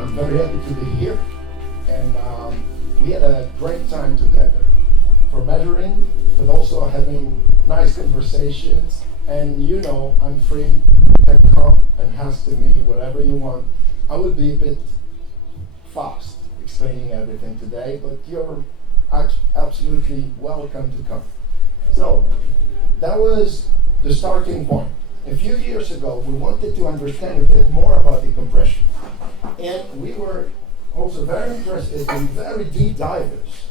I'm very happy to be here, and we had a great time together for measuring, but also having nice conversations. And you know, I'm free. You can come and ask me whatever you want. I will be a bit fast explaining everything today, but you're absolutely welcome to come. So that was the starting point. A few years ago, we wanted to understand a bit more about decompression. And we were also very interested in very deep divers,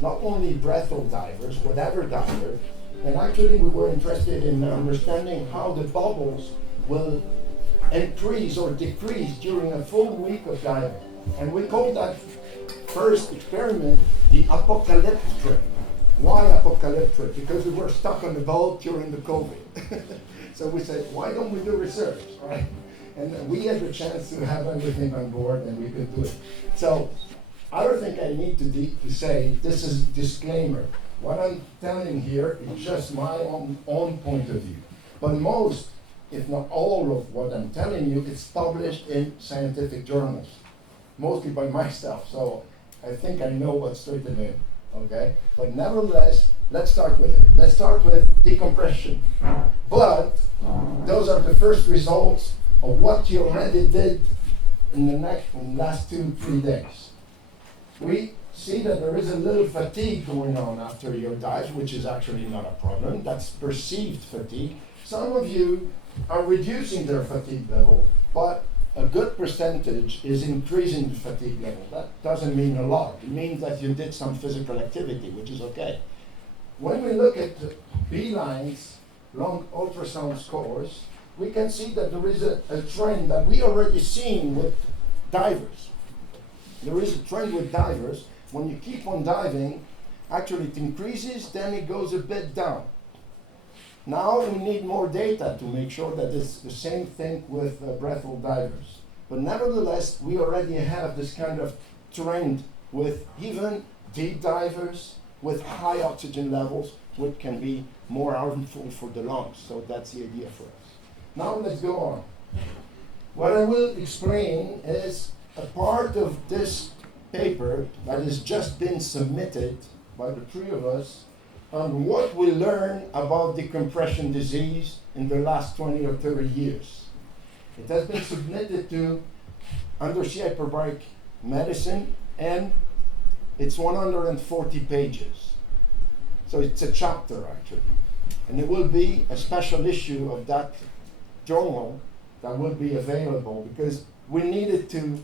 not only breath-hold divers, whatever diver. And actually, we were interested in understanding how the bubbles will increase or decrease during a full week of diving. And we called that first experiment the apocalyptic. Why apocalyptic? Because we were stuck on the boat during the COVID. So we said, why don't we do research, right? And we had the chance to have everything on board, and we could do it. So I don't think I need to say, this is a disclaimer. What I'm telling here is just my own point of view. But most, if not all of what I'm telling you, is published in scientific journals, mostly by myself. So I think I know what's straight in, okay? But nevertheless, let's start with it. Let's start with decompression. But those are the first results of what you already did in the last 2-3 days. We see that there is a little fatigue going on after your dive, which is actually not a problem. That's perceived fatigue. Some of you are reducing their fatigue level, but a good percentage is increasing the fatigue level. That doesn't mean a lot. It means that you did some physical activity, which is okay. When we look at the B-lines, long ultrasound scores, we can see that there is a trend that we already seen with divers. There is a trend with divers. When you keep on diving, actually it increases, then it goes a bit down. Now we need more data to make sure that it's the same thing with breath-hold divers. But nevertheless, we already have this kind of trend with even deep divers with high oxygen levels, which can be more harmful for the lungs. So that's the idea for us. Now let's go on. What I will explain is a part of this paper that has just been submitted by the three of us on what we learn about decompression disease in the last 20 or 30 years. It has been submitted to undersea hyperbaric medicine, and it's 140 pages. So it's a chapter, actually. And it will be a special issue of that journal that will be available, because we needed to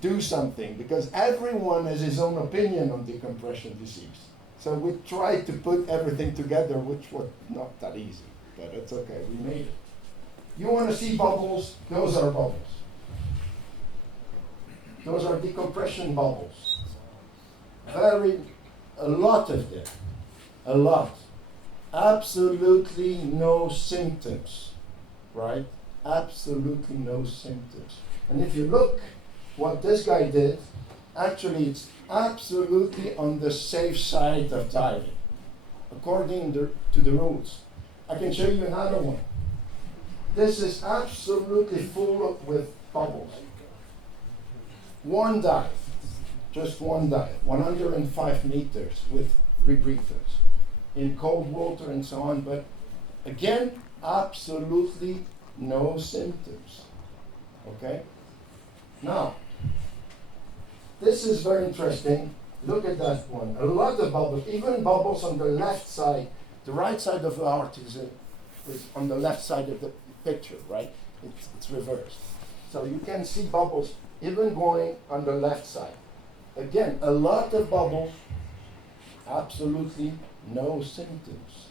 do something, because everyone has his own opinion on decompression disease. So we tried to put everything together, which was not that easy, but it's okay, we made it. You want to see bubbles? Those are bubbles. Those are decompression bubbles. A lot of them, a lot. Absolutely no symptoms, right? Absolutely no symptoms. And if you look what this guy did, actually it's absolutely on the safe side of diving, according to the rules. I can show you another one. This is absolutely full with bubbles. One dive, just one dive, 105 meters with rebreathers, in cold water and so on, but again, absolutely no symptoms, okay? Now, this is very interesting. Look at that one. A lot of bubbles, even bubbles on the left side. The right side of the art is on the left side of the picture, right? It's reversed. So you can see bubbles even going on the left side. Again, a lot of bubbles, absolutely no symptoms.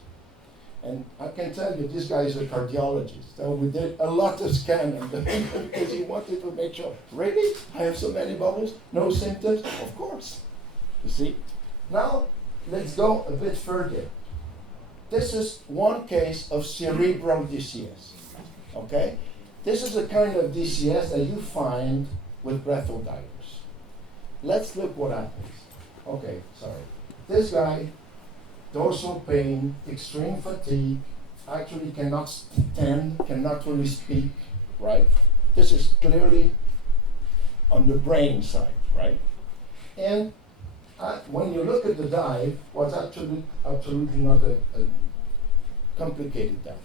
And I can tell you, this guy is a cardiologist. So we did a lot of scanning because he wanted to make sure, really? I have so many bubbles, no symptoms? Of course. You see? Now, let's go a bit further. This is one case of cerebral DCS, okay? This is a kind of DCS that you find with breath-hold divers. Let's look what happens. Okay, sorry. This guy, dorsal pain, extreme fatigue, actually cannot stand, cannot really speak, right? This is clearly on the brain side, right? And when you look at the dive, was absolutely not a complicated dive.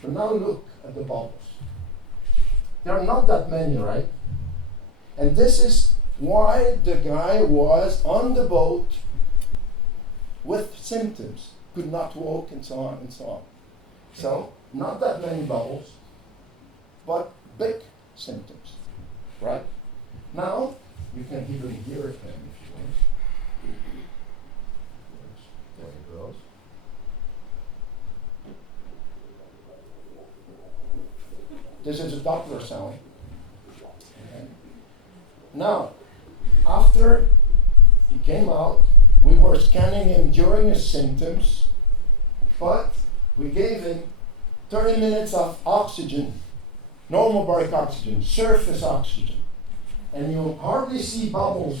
So now look at the bubbles. There are not that many, right? And this is why the guy was on the boat with symptoms, could not walk and so on and so on. So not that many bubbles, but big symptoms, right? Now, you can even hear it then if you want. There it goes. This is a Doppler sound. Okay. Now, after he came out, we were scanning him during his symptoms, but we gave him 30 minutes of oxygen, normal baric oxygen, surface oxygen. And you hardly see bubbles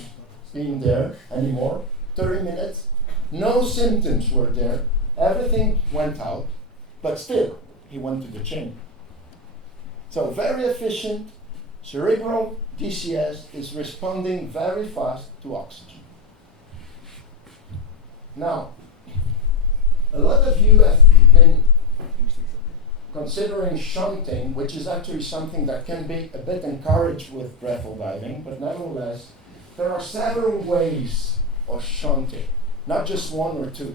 being there anymore. 30 minutes, no symptoms were there. Everything went out, but still, he went to the chamber. So very efficient, cerebral DCS is responding very fast to oxygen. Now, a lot of you have been considering shunting, which is actually something that can be a bit encouraged with breathal diving, but nevertheless, there are several ways of shunting, not just one or two.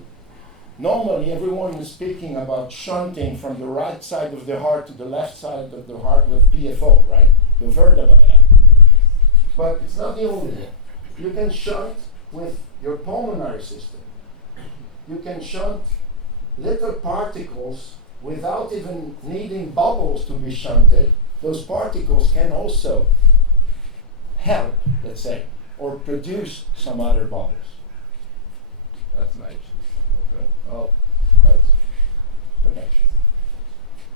Normally, everyone is speaking about shunting from the right side of the heart to the left side of the heart with PFO, right? You've heard about that. But it's not the only one. You can shunt with your pulmonary system. You can shunt little particles without even needing bubbles to be shunted. Those particles can also help, let's say, or produce some other bubbles. That's nice. Okay. Oh, that's connection.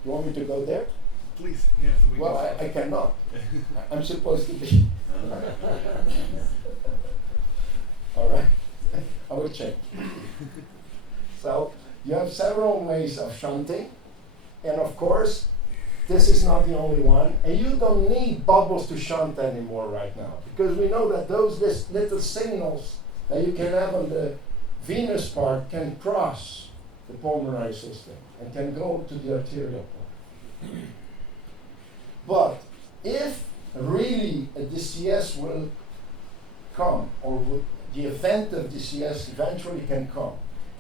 You want me to go there? Please, yes. Well, I cannot. I'm supposed to be. All right. I will check. So you have several ways of shunting, and of course, this is not the only one. And you don't need bubbles to shunt anymore right now, because we know that those little signals that you can have on the venous part can cross the pulmonary system and can go to the arterial part. But if really a DCS will come, or the event of DCS eventually can come,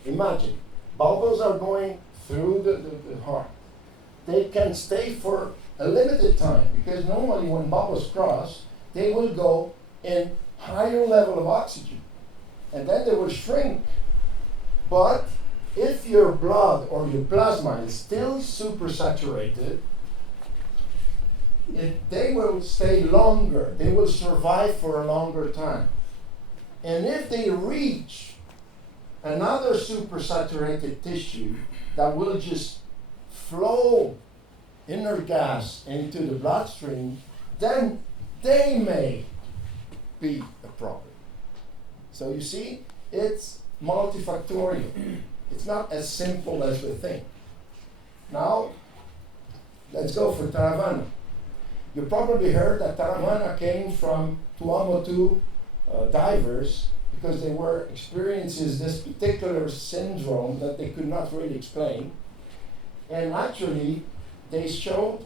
imagine, bubbles are going through the heart. They can stay for a limited time, because normally when bubbles cross, they will go in higher level of oxygen, and then they will shrink. But if your blood or your plasma is still supersaturated, they will stay longer. They will survive for a longer time. And if they reach another supersaturated tissue that will just flow inert gas into the bloodstream, then they may be a problem. So you see, it's multifactorial. It's not as simple as we think. Now, let's go for Taravana. You probably heard that Taravana came from Tuamotu divers, because they were experiencing this particular syndrome that they could not really explain. And actually, they showed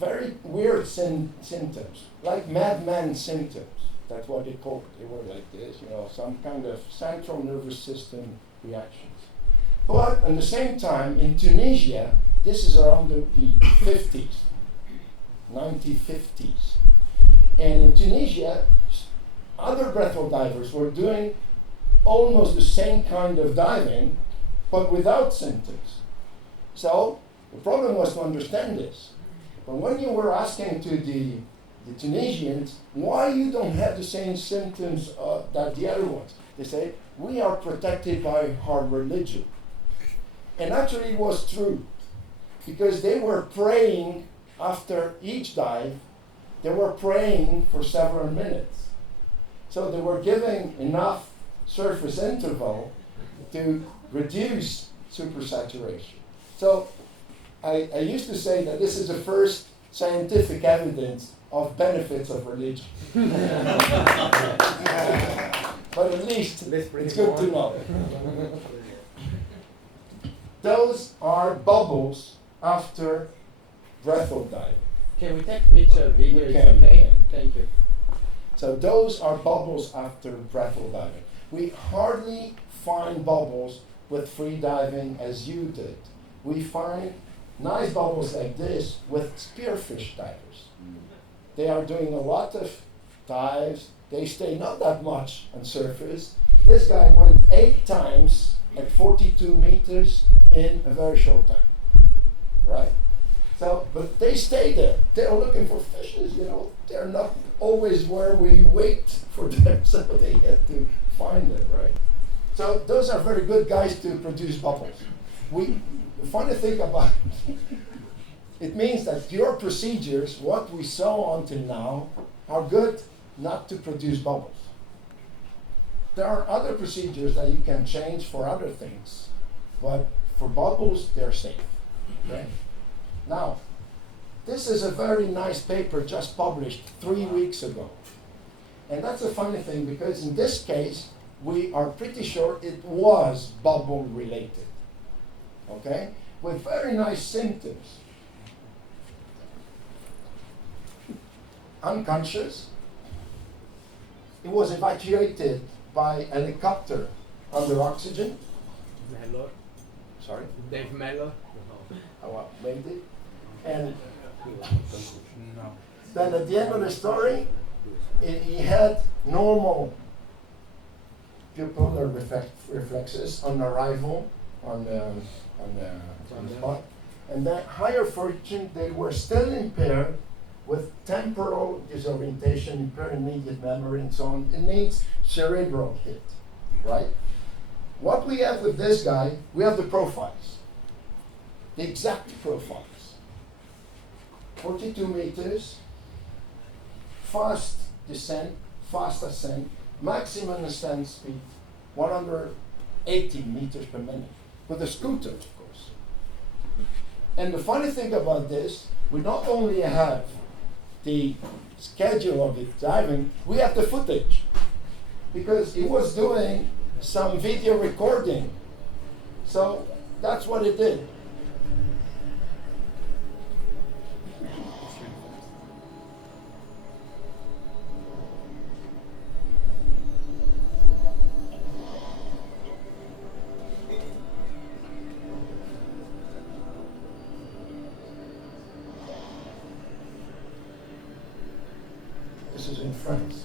very weird symptoms, like madman symptoms. That's what they called it. They were like this, some kind of central nervous system reactions. But at the same time, in Tunisia, this is around the 50s, 1950s. And in Tunisia, other breathal divers were doing almost the same kind of diving, but without symptoms. So the problem was to understand this. But when you were asking to the Tunisians, why you don't have the same symptoms that the other ones, they say, we are protected by our religion. And actually it was true, because they were praying after each dive. They were praying for several minutes. So they were giving enough surface interval to reduce supersaturation. So I used to say that this is the first scientific evidence of benefits of religion. But at least it's good to know. Those are bubbles after breath-hold diving. Can we take a picture, video? We Is can, okay? we can. Thank you. So those are bubbles after breath-hold diving. We hardly find bubbles with free diving as you did. We find nice bubbles like this with spearfish divers. They are doing a lot of dives. They stay not that much on surface. This guy went 8 times at 42 meters in a very short time, right? So, but they stay there. They're looking for fishes, you know. They're not always where we wait for them, so they have to find them, right? So those are very good guys to produce bubbles. The funny thing about it means that your procedures, what we saw until now, are good not to produce bubbles. There are other procedures that you can change for other things, but for bubbles, they're safe. Okay? Now, this is a very nice paper just published 3 weeks ago. And that's a funny thing because in this case, we are pretty sure it was bubble related. Okay? With very nice symptoms. Unconscious. It was evacuated by helicopter under oxygen. Mellor. Sorry? Dave Mellor. Well, maybe. And then at the end of the story, he had normal pupillar reflexes on arrival on the spot. And that higher function, they were still impaired with temporal disorientation, impaired immediate memory, and so on. It means cerebral hit, right? What we have with this guy, we have the profiles, the exact profiles. 42 meters, fast descent, fast ascent, maximum ascent speed, 180 meters per minute, with a scooter, of course. And the funny thing about this, we not only have the schedule of the diving, we have the footage, because he was doing some video recording. So that's what it did. This is in France.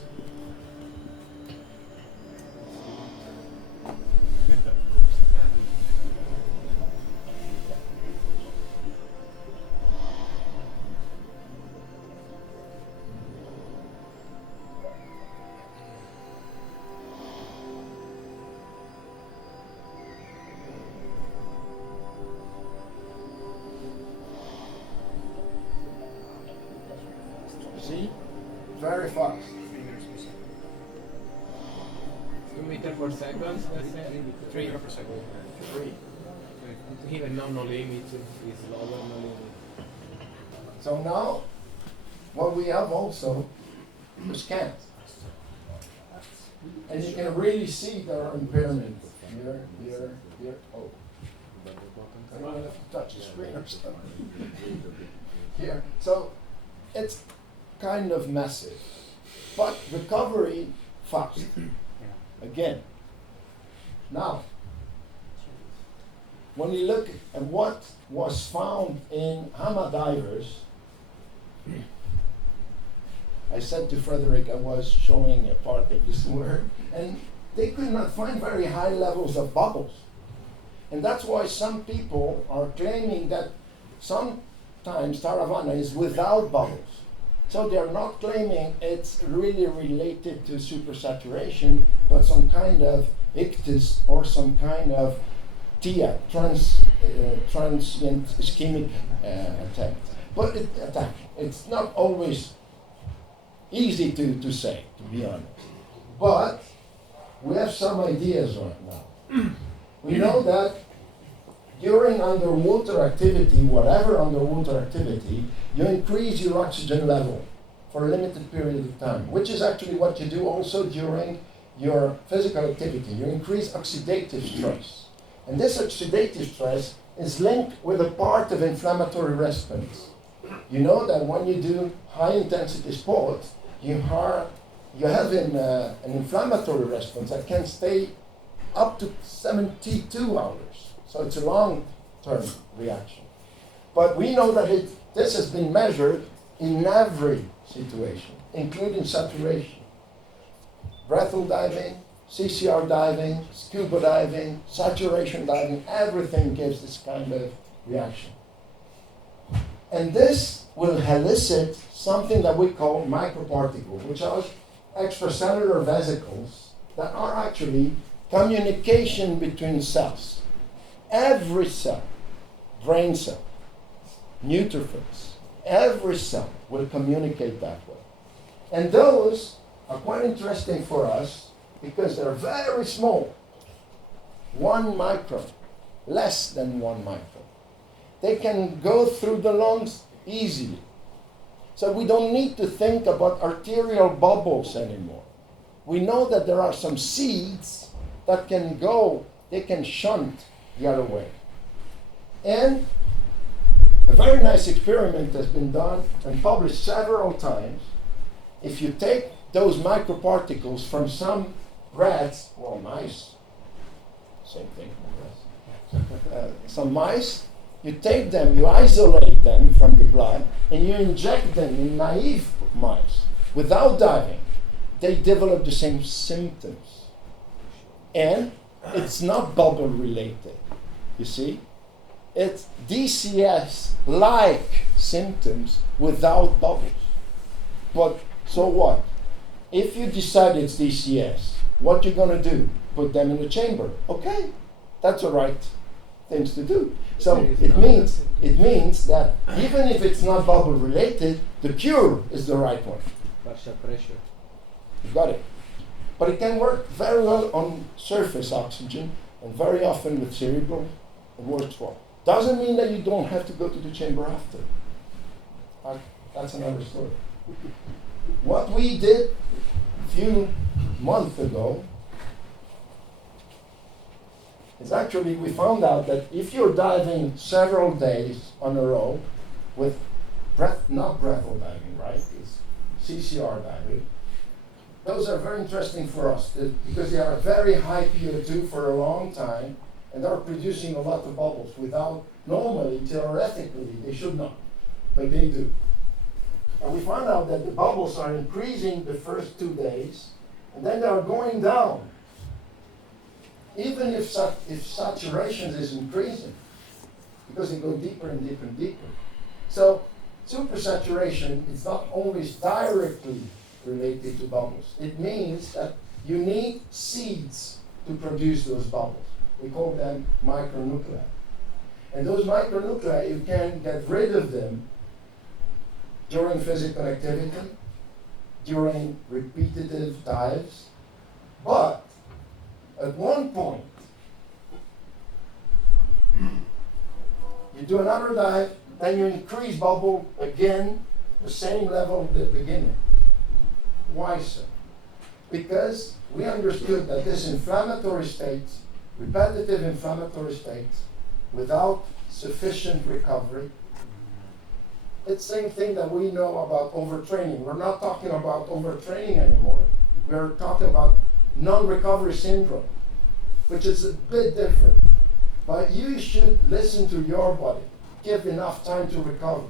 See? Very fast. 2 meters per second, let's say. 3 per second. 3. Even no limit is lower, no limit. So now, what we have also is scans. And you can really see there are impairments. Here, here, here. Oh. I don't have to touch the screen or something. Here. So it's kind of massive. But recovery fast. Again. Now, when you look at what was found in Hama divers, I said to Frederick I was showing a part of this work, and they could not find very high levels of bubbles. And that's why some people are claiming that sometimes Taravana is without bubbles. So they're not claiming it's really related to supersaturation, but some kind of ictus or some kind of TIA, transient ischemic attack. But it's not always easy to say, to be honest. But we have some ideas right now. We know that during underwater activity, whatever underwater activity, you increase your oxygen level for a limited period of time, which is actually what you do also during your physical activity. You increase oxidative stress. And this oxidative stress is linked with a part of inflammatory response. You know that when you do high-intensity sports, you have an inflammatory response that can stay up to 72 hours. So it's a long-term reaction. But we know that this has been measured in every situation, including saturation. Breathal diving, CCR diving, scuba diving, saturation diving, everything gives this kind of reaction. And this will elicit something that we call microparticles, which are extracellular vesicles that are actually communication between cells. Every cell, brain cell, neutrophils, every cell will communicate that way. And those are quite interesting for us because they're very small. 1 micron, less than 1 micron. They can go through the lungs easily. So we don't need to think about arterial bubbles anymore. We know that there are some seeds that can go, they can shunt the other way. And a very nice experiment has been done and published several times. If you take those microparticles from some rats, or mice, same thing, some mice, you take them, you isolate them from the blood, and you inject them in naive mice without diving. They develop the same symptoms. And it's not bubble related, you see? It's DCS-like symptoms without bubbles. But so what? If you decide it's DCS, what you're going to do? Put them in the chamber. Okay, that's the right things to do. So it means that even if it's not bubble related, the cure is the right one. Partial pressure. You got it. But it can work very well on surface oxygen and very often with cerebral. It works well. Doesn't mean that you don't have to go to the chamber after. That's another story. What we did a few months ago is actually we found out that if you're diving several days on a row with not breathal diving, right? It's CCR diving. Those are very interesting for us because they are very high PO2 for a long time and are producing a lot of bubbles without, normally, theoretically, they should not, but they do. And we found out that the bubbles are increasing the first 2 days, and then they are going down, even if saturation is increasing, because they go deeper and deeper and deeper. So supersaturation is not always directly related to bubbles. It means that you need seeds to produce those bubbles. We call them micronuclei. And those micronuclei, you can get rid of them during physical activity, during repetitive dives, but at one point, you do another dive, then you increase bubble again, the same level at the beginning. Why so? Because we understood that this inflammatory state, repetitive inflammatory state, without sufficient recovery, it's the same thing that we know about overtraining. We're not talking about overtraining anymore. We're talking about non-recovery syndrome, which is a bit different. But you should listen to your body, give enough time to recover.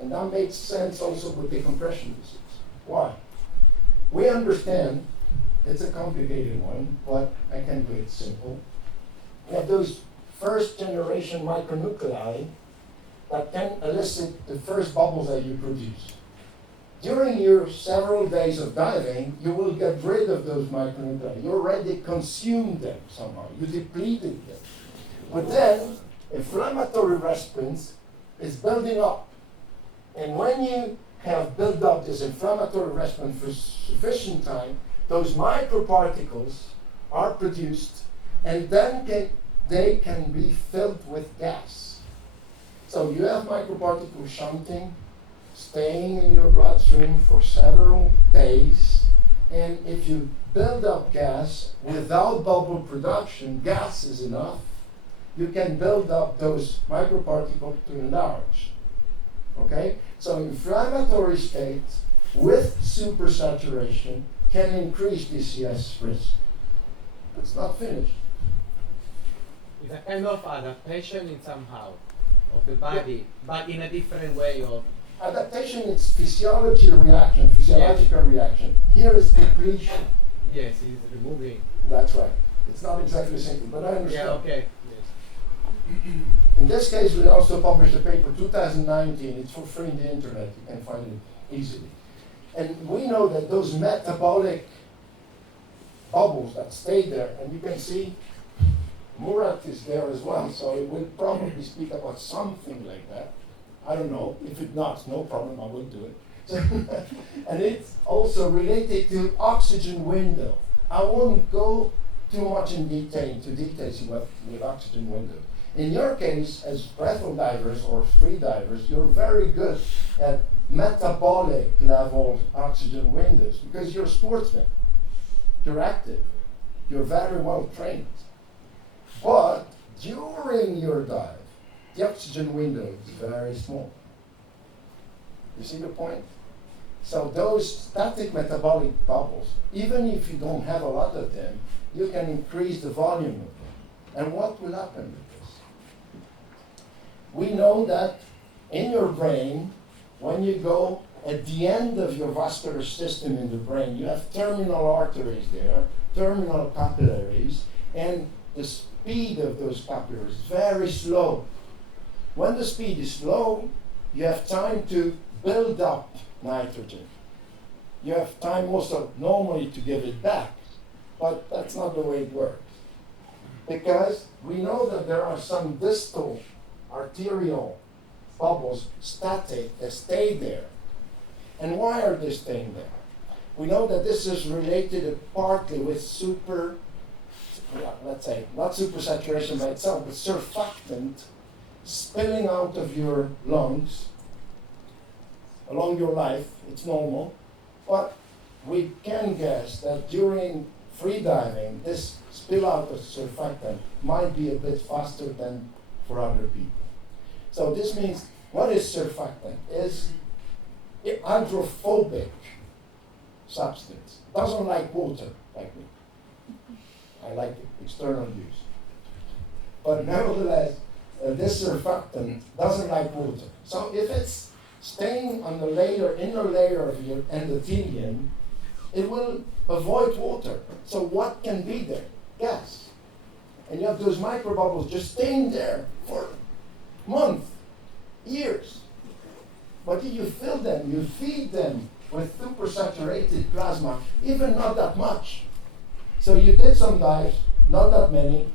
And that makes sense also with decompression disease. Why? We understand, it's a complicated one, but I can do it simple. We have those first generation micronuclei that can elicit the first bubbles that you produce. During your several days of diving, you will get rid of those micronuclei. You already consumed them somehow. You depleted them. But then, inflammatory response is building up. And when you have built up this inflammatory response for sufficient time, those microparticles are produced, and then they can be filled with gas. So you have microparticle shunting, staying in your bloodstream for several days. And if you build up gas without bubble production, gas is enough, you can build up those microparticles to enlarge. Okay? So inflammatory states with supersaturation can increase DCS risk. It's not finished. It's a kind of adaptation in somehow of the body, but in a different way of Adaptation is physiological reaction. Here is depletion. yes, it's removing. That's right. It's not exactly the same thing, but I understand. Yeah, okay. Yes. In this case, we also published a paper 2019. It's for free in the internet. You can find it easily. And we know that those metabolic bubbles that stay there, and you can see Murat is there as well, so it will probably speak about something like that. I don't know. If it not, no problem, I will do it. And it's also related to oxygen window. I won't go too much into details with oxygen window. In your case, as breathal divers or free divers, you're very good at metabolic level oxygen windows because you're sportsmen. You're active. You're very well trained. But during your dive, the oxygen window is very small. You see the point? So those static metabolic bubbles, even if you don't have a lot of them, you can increase the volume of them. And what will happen with this? We know that in your brain, when you go at the end of your vascular system in the brain, you have terminal arteries there, terminal capillaries, and the speed of those capillaries is very slow. When the speed is slow, you have time to build up nitrogen. You have time also normally to give it back, but that's not the way it works. Because we know that there are some distal arterial bubbles, static, that stay there. And why are they staying there? We know that this is related partly with let's say, not supersaturation by itself, but surfactant spilling out of your lungs along your life. It's normal. But we can guess that during free diving, this spill out of surfactant might be a bit faster than for other people. So this means, what is surfactant? It's an hydrophobic substance. Doesn't like water, like me. I like external use. But nevertheless, this surfactant doesn't like water. So if it's staying on the inner layer of your endothelium, it will avoid water. So what can be there? Gas. And you have those microbubbles just staying there for months, years. But if you fill them, you feed them with supersaturated plasma, even not that much. So you did some dives, not that many,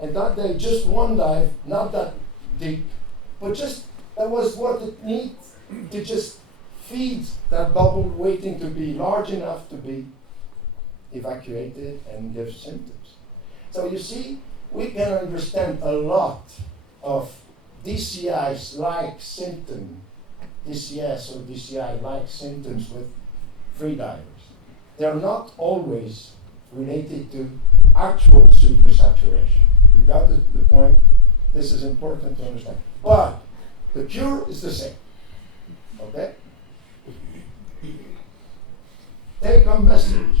and that day just one dive, not that deep, but just that was what it needs to just feed that bubble waiting to be large enough to be evacuated and give symptoms. So you see, we can understand a lot of DCS-like symptoms, DCS or DCI-like symptoms with free divers. They're not always related to actual supersaturation. You got the point? This is important to understand. But the cure is the same. Okay? Take home message.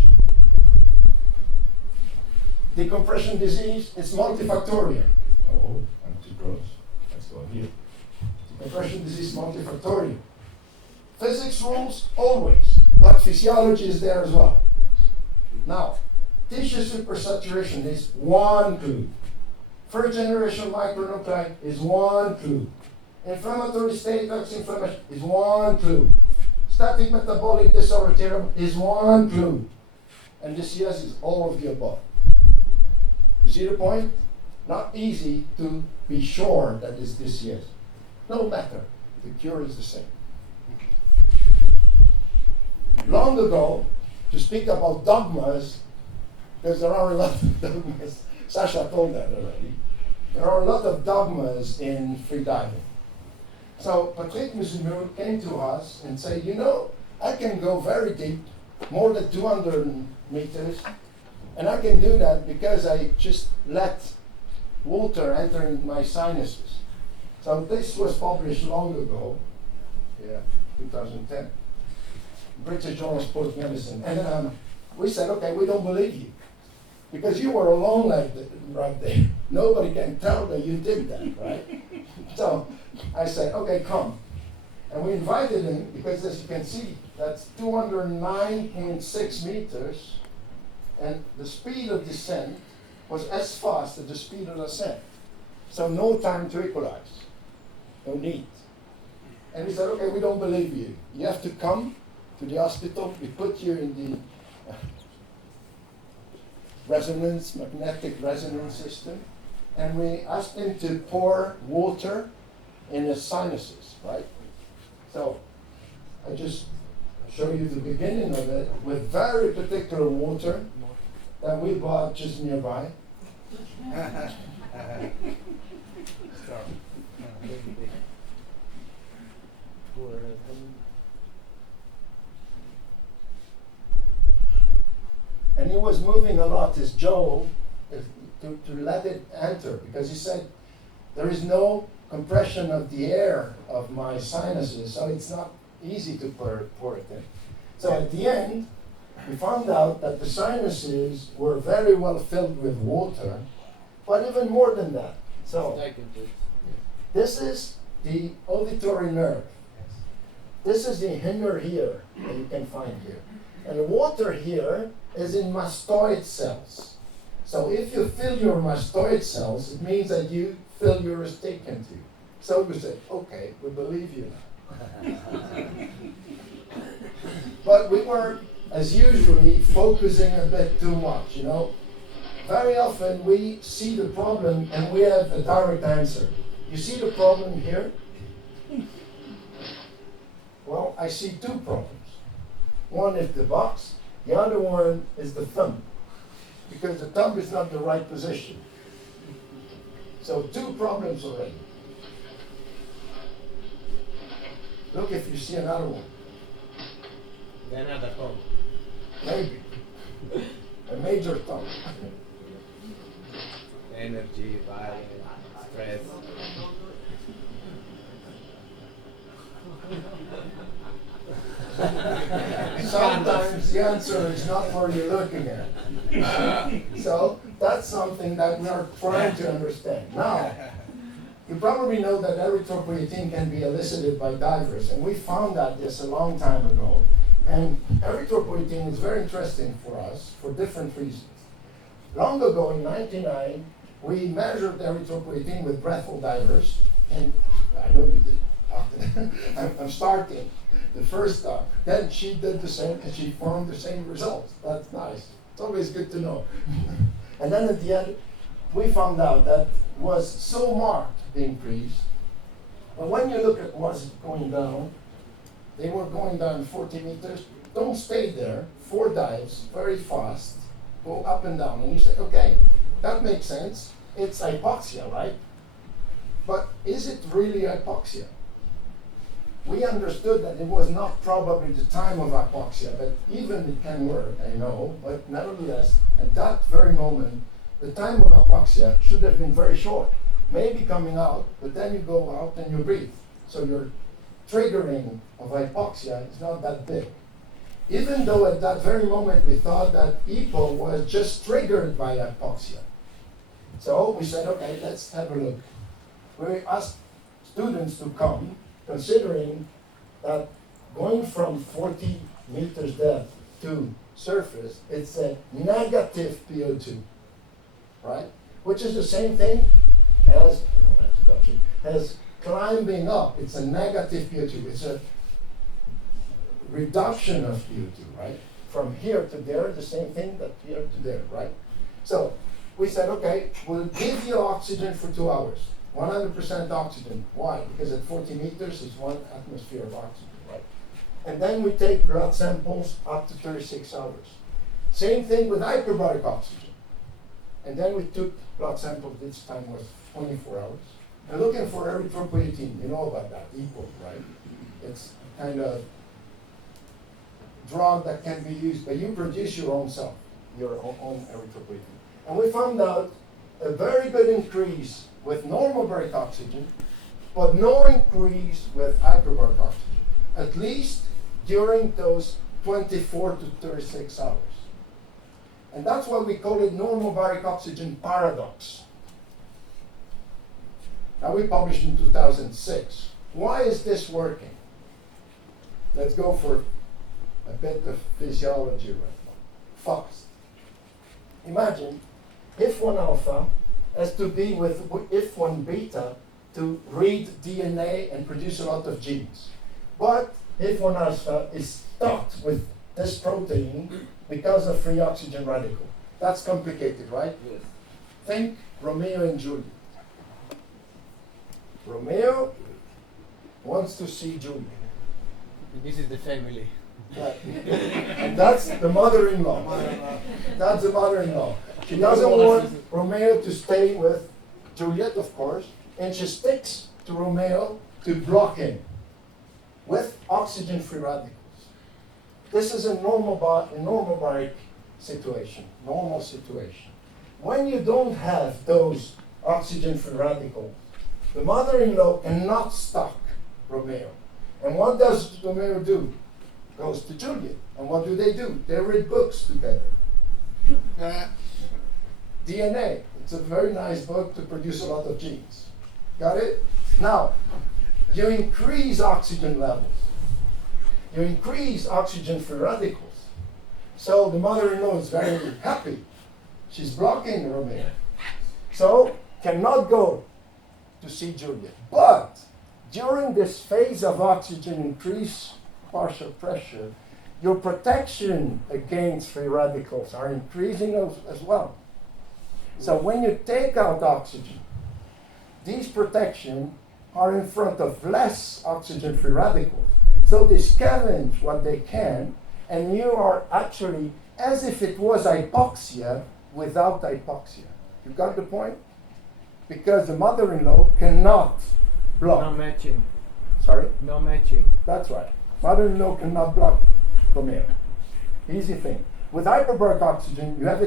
Decompression disease is multifactorial. Oh, I'm too close. Let's go here. Decompression disease is multifactorial. Physics rules always, but physiology is there as well. Now, tissue supersaturation is one clue. First generation micronuclei is one clue. Inflammatory state of inflammation is one clue. Static metabolic disorder is one clue. And DCS is all of the above. You see the point? Not easy to be sure that it's DCS. No matter. The cure is the same. Long ago, to speak about dogmas, because there are a lot of dogmas. Sasha told that already. There are a lot of dogmas in free diving. So Patrick Musimur came to us and said, you know, I can go very deep, more than 200 meters, and I can do that because I just let water enter in my sinuses. So this was published long ago, 2010, British Journal of Sports Medicine. And we said, okay, we don't believe you. Because you were alone right there. Nobody can tell that you did that, right? So I said, okay, come. And we invited him because, as you can see, that's 209.6 meters, and the speed of descent was as fast as the speed of ascent. So no time to equalize, no need. And we said, okay, we don't believe you. You have to come to the hospital. We put you in the magnetic resonance system, and we asked him to pour water in his sinuses, right? So I just show you the beginning of it with very particular water that we bought just nearby. And he was moving a lot his jaw to let it enter, because he said there is no compression of the air of my sinuses, so it's not easy to pour it in. So at the end, we found out that the sinuses were very well filled with water, but even more than that. So this is the auditory nerve. This is the inner ear that you can find here. And the water here is in mastoid cells. So if you fill your mastoid cells, it means that you fill your tube. So we say, okay, we believe you now. But we were, as usually, focusing a bit too much, you know. Very often we see the problem and we have a direct answer. You see the problem here? Well, I see two problems. One is the box, the other one is the thumb, because the thumb is not the right position. So two problems already. Look if you see another one. Another thumb. Maybe. A major thumb. Energy, violence, stress. Sometimes the answer is not where you're looking at. So that's something that we are trying to understand. Now, you probably know that erythropoietin can be elicited by divers, and we found that this a long time ago. And erythropoietin is very interesting for us for different reasons. Long ago, in 1999, we measured erythropoietin with breathful divers, and I know you did often. I'm starting the first time. Then she did the same, and she found the same results. That's nice. It's always good to know. And then at the end, we found out that was so marked, the increase. But when you look at what's going down, they were going down 40 meters. Don't stay there. 4 dives, very fast, go up and down. And you say, okay, that makes sense. It's hypoxia, right? But is it really hypoxia? We understood that it was not probably the time of hypoxia, but even it can work, I know. But nevertheless, at that very moment, the time of hypoxia should have been very short. Maybe coming out, but then you go out and you breathe. So your triggering of hypoxia is not that big. Even though at that very moment we thought that EPO was just triggered by hypoxia. So we said, okay, let's have a look. We asked students to come, considering that going from 40 meters depth to surface, it's a negative PO2, right? Which is the same thing as climbing up. It's a negative PO2. It's a reduction of PO2, right? From here to there, the same thing, but here to there, right? So we said, okay, we'll give you oxygen for 2 hours. 100% oxygen. Why? Because at 40 meters, it's 1 atmosphere of oxygen, right? And then we take blood samples up to 36 hours. Same thing with hyperbaric oxygen. And then we took blood samples, this time was 24 hours. and looking for erythropoietin. You know about that, equal, right? It's kind of drug that can be used, but you produce your own self, your own erythropoietin. And we found out a very good increase with normobaric oxygen, but no increase with hyperbaric oxygen, at least during those 24 to 36 hours. And that's why we call it normobaric oxygen paradox. Now we published in 2006. Why is this working? Let's go for a bit of physiology right now, fast. Imagine if 1 alpha has to be with if 1 beta to read DNA and produce a lot of genes. But if 1 alpha is stuck with this protein because of free oxygen radical. That's complicated, right? Yes. Think Romeo and Juliet. Romeo wants to see Juliet. This is the family. Right. And that's the mother-in-law. That's the mother-in-law. She doesn't want Romeo to stay with Juliet, of course, and she sticks to Romeo to block him with oxygen-free radicals. This is a normobaric situation, normal situation. When you don't have those oxygen-free radicals, the mother-in-law cannot stop Romeo. And what does Romeo do? Goes to Juliet. And what do? They read books together. DNA. It's a very nice book to produce a lot of genes. Got it? Now, you increase oxygen levels. You increase oxygen-free radicals. So the mother-in-law is very happy. She's blocking Romeo. So, cannot go to see Juliet. But, during this phase of oxygen increase partial pressure, your protection against free radicals are increasing as well. So when you take out oxygen, these protections are in front of less oxygen-free radicals. So they scavenge what they can, and you are actually as if it was hypoxia without hypoxia. You got the point? Because the mother-in-law cannot block. No matching. Sorry? No matching. That's right. Mother-in-law cannot block Romeo. Easy thing. With hyperbaric oxygen, you have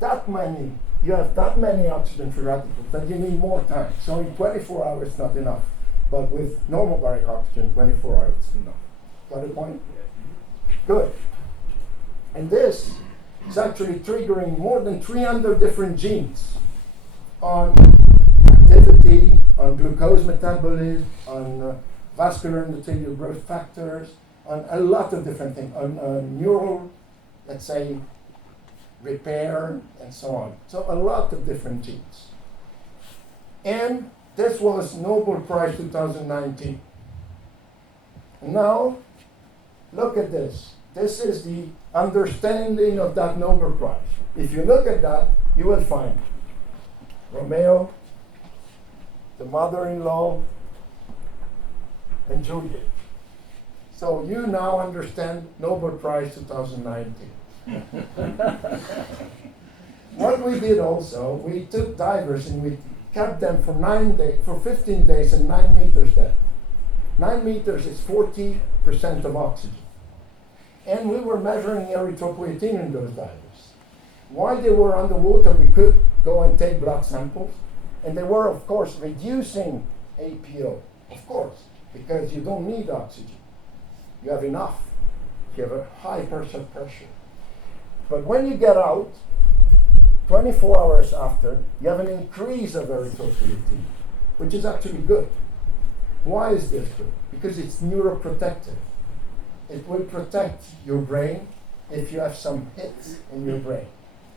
that many oxygen-free radicals that you need more time. So in 24 hours, it's not enough. But with normobaric oxygen, 24 hours is enough. Got the point? Good. And this is actually triggering more than 300 different genes on activity, on glucose metabolism, on vascular endothelial growth factors, on a lot of different things, on neural, let's say, repair, and so on. So a lot of different genes. And this was Nobel Prize 2019. Now, look at this. This is the understanding of that Nobel Prize. If you look at that, you will find Romeo, the mother-in-law, and Juliet. So you now understand Nobel Prize 2019. What we did also, we took divers and we kept them for 15 days and 9 meters depth. 9 meters is 40% of oxygen. And we were measuring erythropoietin in those divers. While they were underwater, we could go and take blood samples. And they were, of course, reducing APO, of course, because you don't need oxygen. You have enough. You have a high partial pressure. But when you get out, 24 hours after, you have an increase of erythropoietin, which is actually good. Why is this good? Because it's neuroprotective. It will protect your brain if you have some hits in your brain.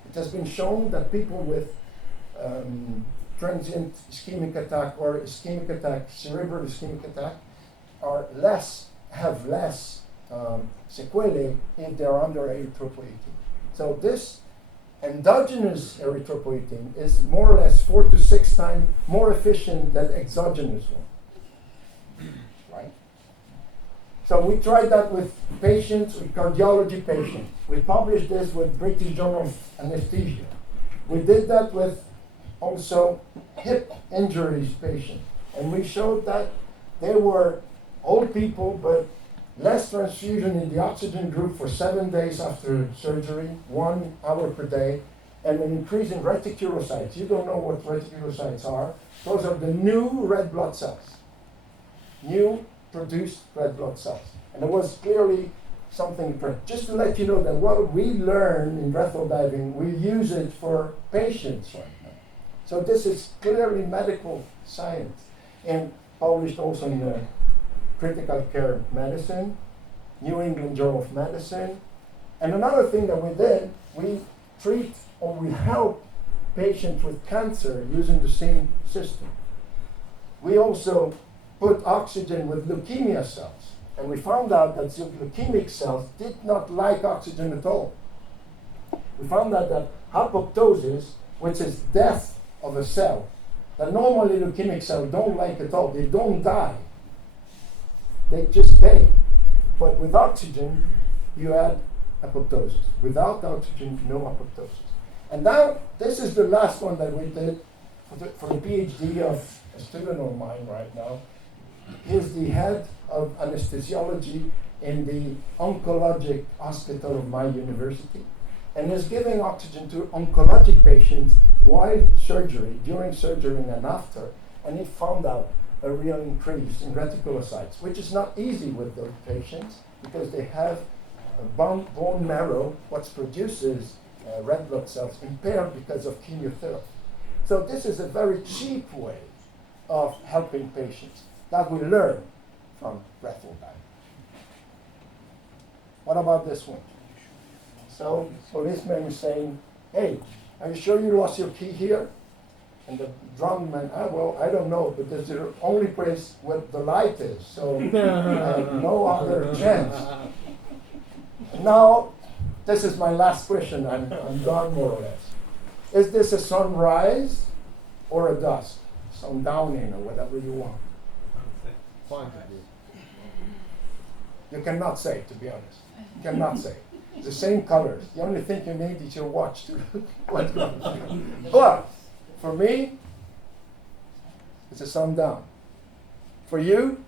It has been shown that people with transient ischemic attack or ischemic attack, cerebral ischemic attack, have less sequelae if they're under erythropoietin. So this endogenous erythropoietin is more or less 4 to 6 times more efficient than exogenous one. Right? So we tried that with patients, with cardiology patients. We published this with British Journal of Anesthesia. We did that with also hip injuries patients. And we showed that they were old people, but less transfusion in the oxygen group for 7 days after surgery, 1 hour per day, and an increase in reticulocytes. You don't know what reticulocytes are. Those are the new red blood cells, new produced red blood cells. And it was clearly something important. Just to let you know that what we learn in breath-hold diving, we use it for patients right now. So this is clearly medical science, and published also in the Critical Care Medicine, New England Journal of Medicine. And another thing that we did, we treat or we help patients with cancer using the same system. We also put oxygen with leukemia cells, and we found out that the leukemic cells did not like oxygen at all. We found out that apoptosis, which is death of a cell, that normally leukemic cells don't like at all. They don't die. They just stay. But with oxygen, you add apoptosis. Without oxygen, no apoptosis. And now, this is the last one that we did for the PhD of a student of mine right now. He's the head of anesthesiology in the oncologic hospital of my university, and is giving oxygen to oncologic patients while surgery, during surgery and after, and he found out a real increase in reticulocytes, which is not easy with those patients because they have a bone marrow, what produces red blood cells, impaired because of chemotherapy. So this is a very cheap way of helping patients that we learn from breath-hold diving. What about this one? So policeman is saying, hey, are you sure you lost your key here? And the drumman, well, I don't know, but this is the only place where the light is, so I have no other chance. Now, this is my last question. I'm done more or less. Is this a sunrise or a dusk? Sundowning or whatever you want. You cannot say, to be honest. You cannot say. The same colors. The only thing you need is your watch to what's going on. But for me, it's a sundown. For you,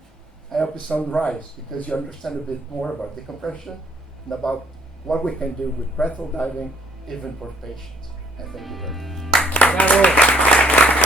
I hope it's sunrise because you understand a bit more about decompression and about what we can do with breath-hold diving, even for patients. And thank you very much. Bravo.